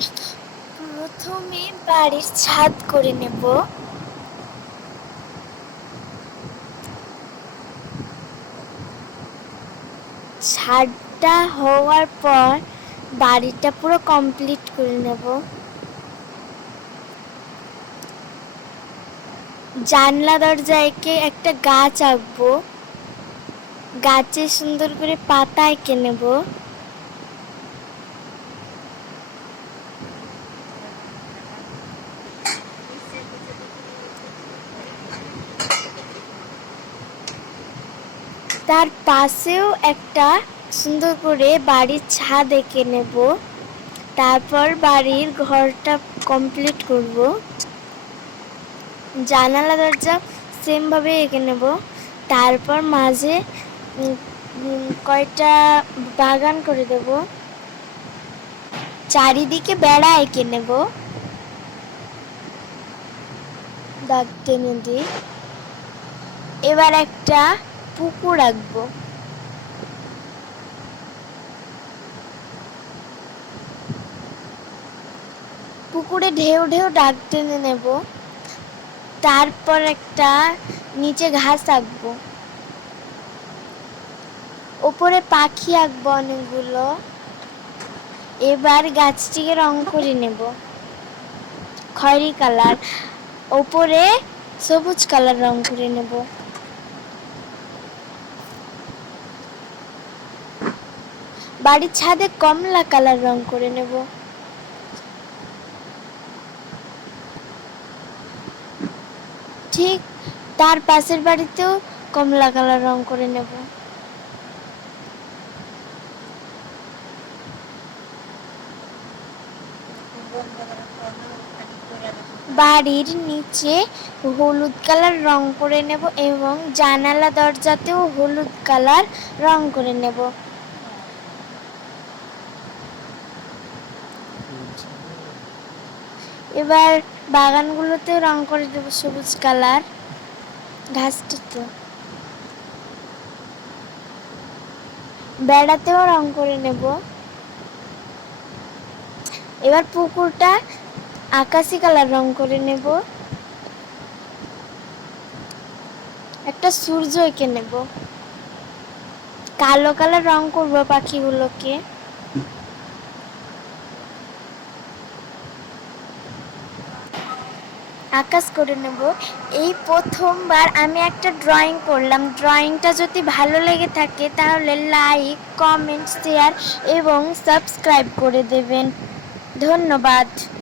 প্রথমে বাড়ির ছাদ করে নেব। ছাদটা হওয়ার পর বাড়িটা পুরো কমপ্লিট করে নেব। জানলা দরজাকে একটা গাছ আঁকবো। গাছে সুন্দর করে পাতা এঁকে নেব। তার পাশেও একটা সুন্দর করে বাড়ির ছাদ এঁকে নেব। তারপর বাড়ির ঘরটা কমপ্লিট করব। জানালা, দরজা সেমভাবে এঁকে নেব। তারপর মাঝে কয়টা বাগান করে দেব। চারিদিকে বেড়া এঁকে নেব। দাগ টেনে দিই। এবার একটা পুকুর আঁকবো পুকুরে ঢেউ ঢেউ ডাক টেনে নেব। তারপর একটা নিচে ঘাস আঁকবো। ওপরে পাখি আঁকবো অনেকগুলো। এবার গাছটিকে রং করে নেব। খয়েরি কালার। ওপরে সবুজ কালার রং করে নেব। বাড়ির ছাদে কমলা কালার রং করে নেব। ঠিক তার পাশের বাড়িতেও কমলা কালার রং করে নেব। বাড়ির নিচে হলুদ কালার রং করে নেব এবং জানালা দরজাতেও হলুদ কালার রং করে নেব। এবার বাগানগুলোতেও রং করে দেব সবুজ কালার ঘাসটিতে বেড়াতেও রং করে নেব। এবার পুকুরটা আকাশি কালার রং করে নেব। একটা সূর্য এঁকে নেব। কালো কালার রং করব পাখিগুলোকে। আকাশ করে নেব। এই প্রথমবার আমি একটা ড্রয়িং করলাম। ড্রয়িংটা যদি ভালো লেগে থাকে, তাহলে লাইক কমেন্ট শেয়ার এবং সাবস্ক্রাইব করে দেবেন। ধন্যবাদ।